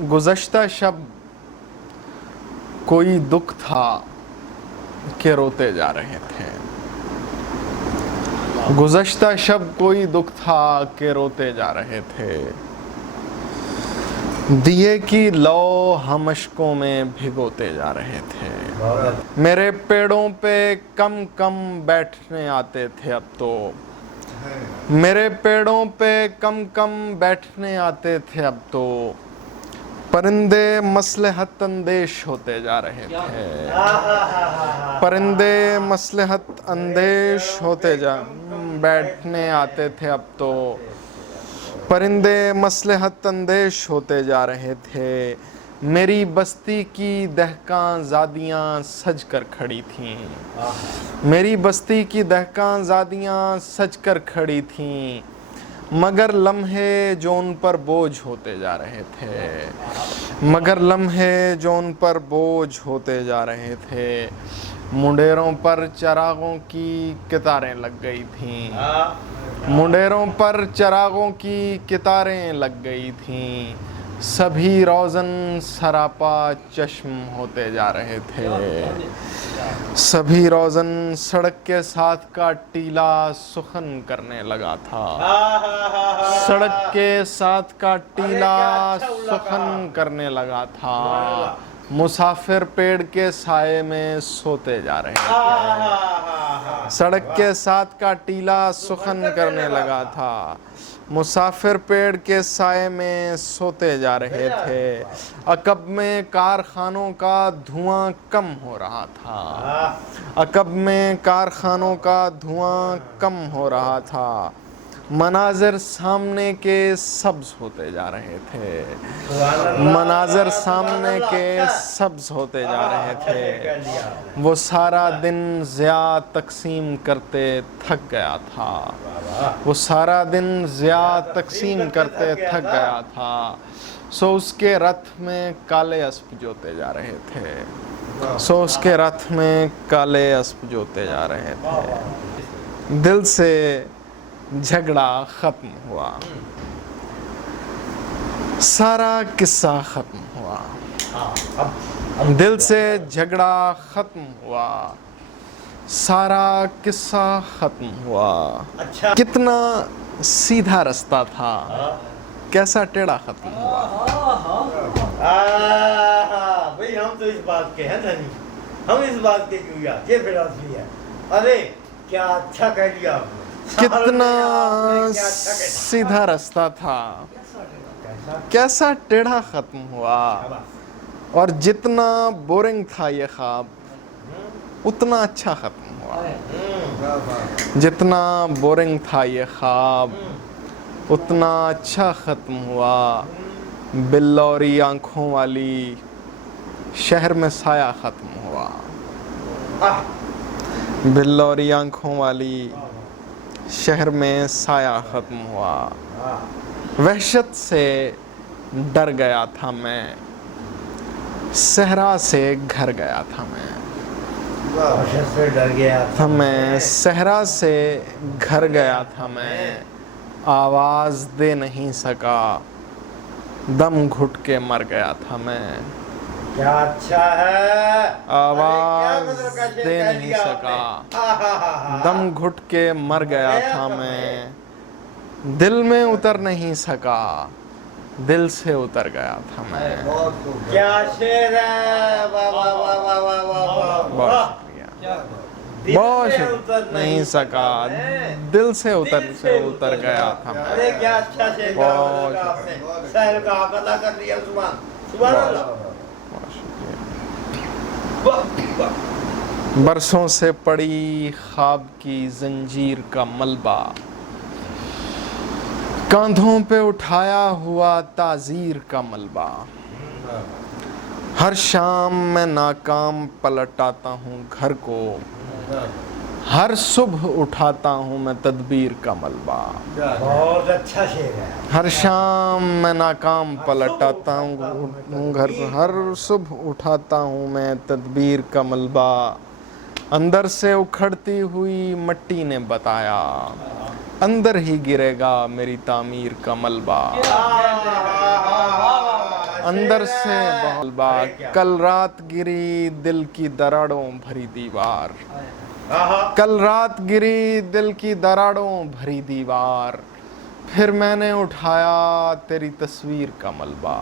गुज़श्ता शब कोई दुख था कि रोते जा रहे थे। गुज़श्ता शब कोई दुख था कि रोते जा रहे थे। दिए की लौ हम अश्कों में भिगोते जा रहे थे। मेरे पेड़ों पे कम कम बैठने आते थे अब तो। मेरे पेड़ों पे कम कम बैठने आते थे अब तो। परिंदे मसलहत अंदेश होते जा रहे थे। परिंदे मसलहत अंदेश होते बैठने आते थे अब तो। परिंदे मसलहत अंदेश होते जा रहे थे। मेरी बस्ती की दहकां ज़ादियाँ सज कर खड़ी थीं। मेरी बस्ती की दहकां ज़ादियाँ सज कर खड़ी थीं, मगर लम्हे जो उन पर बोझ होते जा रहे थे। मगर लम्हे जो उन पर बोझ होते जा रहे थे। मुंडेरों पर चरागों की कितारें लग गई थीं। मुंडेरों पर चरागों की कितारें लग गई थीं। सभी रोज़न सरापा चश्म होते जा रहे थे। सभी रोज़न सड़क के साथ का टीला सुखन करने लगा था। सड़क के साथ का टीला सुखन करने लगा था। मुसाफिर पेड़ के साए में सोते जा रहे थे। सड़क के साथ का टीला सुखन करने लगा था। मुसाफिर पेड़ के साए में सोते जा रहे थे। अकब में कारखानों का धुआं कम हो रहा था। अकब में कारखानों का धुआं कम हो रहा था। मनाज़िर सामने के सब्ज़ होते जा रहे थे। मनाज़िर सामने के सब्ज़ होते जा रहे थे। वो सारा दिन ज़िया तक़सीम करते थक गया था। वो सारा दिन ज़िया तक़सीम करते थक गया था। सो उसके रथ में काले अस्प जोते जा रहे थे। सो उसके रथ में काले अस्प जोते जा रहे थे। दिल से झगड़ा ख़त्म हुआ। सारा किस्सा ख़त्म हुआ। दिल से झगड़ा ख़त्म हुआ। सारा किस्सा ख़त्म हुआ। कितना सीधा रास्ता था, कैसा टेढ़ा ख़त्म हुआ। भाई हम तो इस बात के हैं धनी, हम इस बात के क्यों यार, ये फिलॉसफी है। अरे क्या अच्छा कह दिया आपने। कितना सीधा रास्ता था, कैसा टेढ़ा ख़त्म हुआ। और जितना बोरिंग था ये ख्वाब, उतना अच्छा ख़त्म हुआ। जितना बोरिंग था ये ख्वाब, उतना अच्छा ख़त्म हुआ। बिल्लौरी आँखों वाली शहर में साया ख़त्म हुआ। बिल्लौरी आँखों वाली शहर में साया ख़त्म हुआ। वहशत से डर गया था मैं, सहरा से घर गया था मैं। वहशत से डर गया था मैं, सहरा से घर गया था मैं। आवाज़ दे नहीं सका, दम घुट के मर गया था मैं। क्या अच्छा है। आवाज़ दे नहीं सका, दम घुट के मर गया था मैं। दिल में उतर नहीं सका, दिल से उतर गया था मैं। क्या शेर है। वाह वाह वाह वाह वाह वाह वाह। बहुत शुक्रिया। बहुत नहीं सका, दिल से उतर गया था मैं। अरे क्या अच्छा शेर बहुत आपने शहर का हक अदा कर दिया। सुभान सुभान अल्लाह। बरसों से पड़ी ख्वाब की जंजीर का मलबा, कांधों पे उठाया हुआ ताज़ीर का मलबा। हर शाम मैं नाकाम पलट आता हूँ घर को, हर सुबह उठाता हूँ मैं तदबीर का मलबा। बहुत अच्छा शेर है। हर शाम मैं नाकाम पलट आता हूँ घर को, हर सुबह उठाता हूँ मैं तदबीर का मलबा। अंदर से उखड़ती हुई मट्टी ने बताया, अंदर ही गिरेगा मेरी तामीर का मलबा। اندر سے بہت بات کل رات گری دل کی دراڑوں بھری دیوار کل رات گری دل کی دراڑوں بھری دیوار پھر میں نے اٹھایا تیری تصویر کا ملبہ